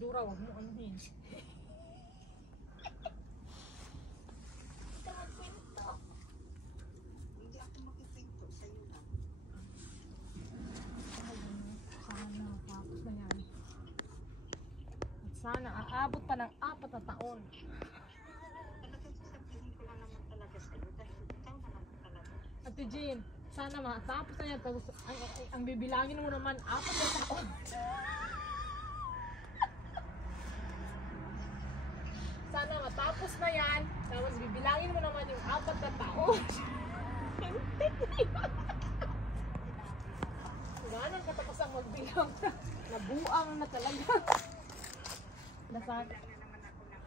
Dura, huwag mo anuhin. Hindi ako makipinto sa'yo na. Sana, tapos na yan. At sana, aabot pa ng 4 na taon. Talagang sasabihin ko na naman talaga sa'yo dahil ikaw na naman talaga. Ate Jean, sana matapos na yan. Tapos, ang bibilangin mo naman, 4 na taon. Sana matapos na yan. Tapos bibilangin mo naman yung 4 na taon. Wala nang katapos ang magbilang. Nabuang na talaga. Nasaan? Lang na naman ako ng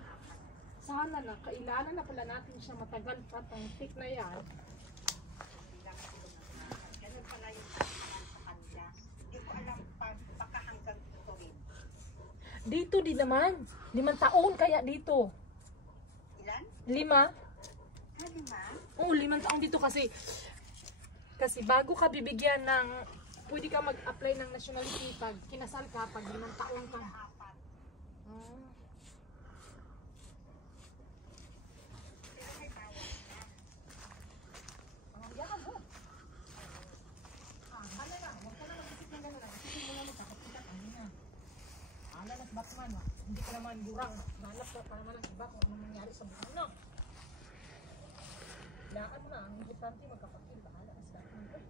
4. Sana na, kailangan na pala natin siya matagal pa tong tik na yan. Bilang ako ng 4. Ganun pala yung tataman sa kanya. Hindi ko alam pa, baka hanggang dito rin. Dito din naman. 5 taon kaya dito. Ilan? 5? 5? Oo, 5 taon dito kasi bago ka bibigyan ng, pwede ka mag-apply ng nationality pag kinasal ka, pag 5 taon ka. 4. Pero may bawas na. Yan ka mo. Hala lang, huwag ka na mag-isip ng gano'n. Isipin mo lang mo, kapag-ikat, ano na. Hala na si Batman, hindi ka naman burang. Hanap ka pa naman ng iba kung ano nangyari sa buhay, no? Laan mo na, ang importante magkapakil. Bahala na si Batman.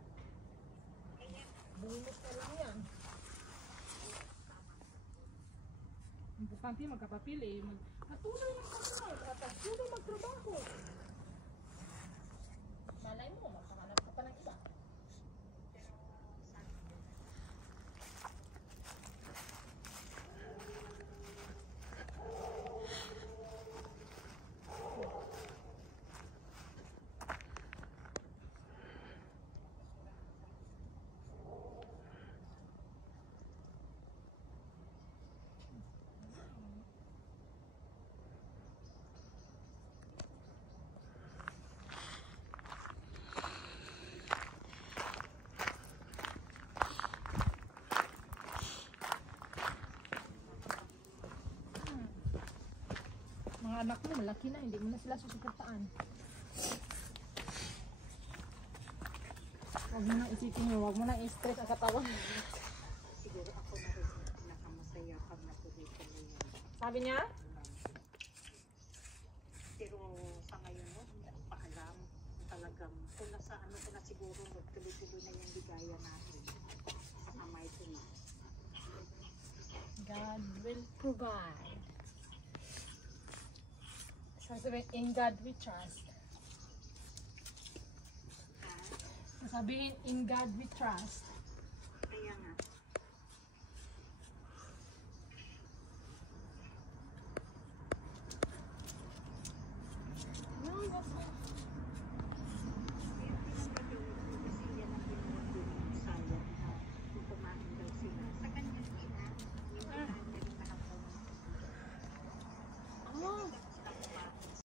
Buhinot na lang yan. Importante magkapapil eh. Patuloy ng pagkakas at patuloy magtrabaho. Malay mo, magpakalap ka pa ng iba. Mga anak mo, malaki na, hindi mo na sila susuportaan. Huwag mo nang isipin mo, huwag mo nang i-stress ang katawan. Siguro ako na rin ang pinakamasaya pag natuloy ko na yan. Sabi niya? Pero sa ngayon no, hindi ko pa alam talagang kung nasa ano ko na siguro magtuloy-tuloy na yung bigaya natin sa kamay ko na. God will provide. Sasabihin, in God we trust. Ha? Sasabihin, in God we trust.